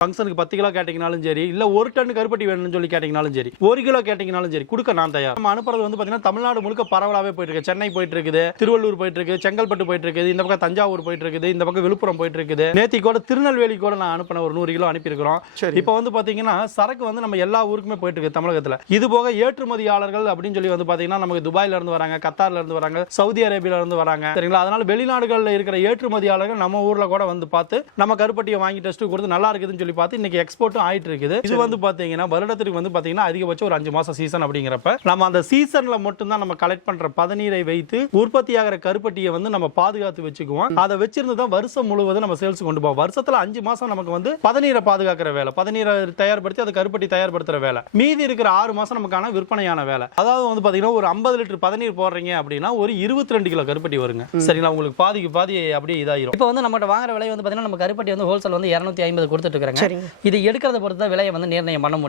ஃபங்க்ஷனுக்கு பத்து கிலோ கேட்டிங்கனாலும் சரி இல்ல ஒரு டன் கருப்பட்டி வேணும்னு சொல்லி கேட்டிங்கனாலும் சரி ஒரு கிலோ கேட்டிங்கனாலும் சரி கொடுக்க நான் தயார். நம்ம அனுப்புறது வந்து பாத்தீங்கன்னா தமிழ்நாடு முழுக்க பரவலாவே போயிட்டு இருக்கு சென்னை போயிட்டு இருக்குது திருவள்ளூர் போயிட்டு இருக்கு செங்கல்பட்டு போயிட்டு இருக்குது இந்த பக்கம் தஞ்சாவூர் போயிட்டு இருக்குது இந்த பக்கம் விழுப்புரம் போயிட்டு இருக்குது நேத்தி கூட திருநெல்வேலி கூட நான் அனுப்பின ஒரு நூறு கிலோ அனுப்பியிருக்கிறோம். இப்போ வந்து பாத்தீங்கன்னா சரக்கு வந்து நம்ம எல்லா ஊருக்குமே போயிட்டு இருக்கு தமிழகத்துல. இது போக ஏற்றுமதியாளர்கள் அப்படின்னு சொல்லி வந்து பாத்தீங்கன்னா நமக்கு துபாயில இருந்து வராங்க கத்தார்ல இருந்து வராங்க சவுதி அரேபியால இருந்து வராங்க. சரிங்களா? அதனால வெளிநாடுகள்ல இருக்கிற ஏற்றுமதியாளர்கள் நம்ம ஊர்ல கூட வந்து பார்த்து நம்ம கருப்பட்டியை வாங்கி டெஸ்ட் கொடுத்து நல்லா இருக்குதுன்னு சொல்லி பார்த்து இன்னைக்கு எக்ஸ்போர்ட்டும் ஆயிட்டு இருக்குது இது வந்து பாத்தீங்கன்னா வருடத்திற்கு வந்து பாத்தீங்கன்னா அதிகபட்சம் ஒரு அஞ்சு மாசம் சீசன் அப்படிங்கிறப்ப நம்ம அந்த சீசன்ல மட்டும் தான் நம்ம கலெக்ட் பண்ற பதநீரை வைத்து உற்பத்தியாகிற கருப்பட்டியை வந்து நம்ம பாதுகாத்து வச்சுக்குவோம். அதை வச்சிருந்து தான் வருஷம் முழுவதும் நம்ம சேல்ஸ் கொண்டு போவோம். வருஷத்துல அஞ்சு மாசம் நமக்கு வந்து பதநீரை பாதுகாக்கிற வேலை. பதநீரை தயார்படுத்தி அதை கருப்பட்டி தயார்படுத்துற வேலை. மீதி இருக்கிற ஆறு மாசம் நமக்கான விற்பனையான வேலை. அதாவது வந்து பாத்தீங்கன்னா ஒரு ஐம்பது லிட்டர் பதநீர் போடுறீங்க அப்படின்னா ஒரு இருபத்தி ரெண்டு கிலோ கருப்பட்டி வருங்க. சரிங்களா? உங்களுக்கு பாதிக்கு பாதி அப்படியே இதாயிரும். இப்போ வந்து நம்மகிட்ட வாங்குற விலை வந்து பார்த்தீங்கன்னா நம்ம கருப்பட்டி வந்து ஹோல்சேல் வந்து இரநூத்தி ஐம்பது கொடுத்துட்டு இருக்காங்க சரிங்க. இது எடுக்கிறத பொறுத்து தான் விலையை வந்து நிர்ணயம் பண்ண முடியும்.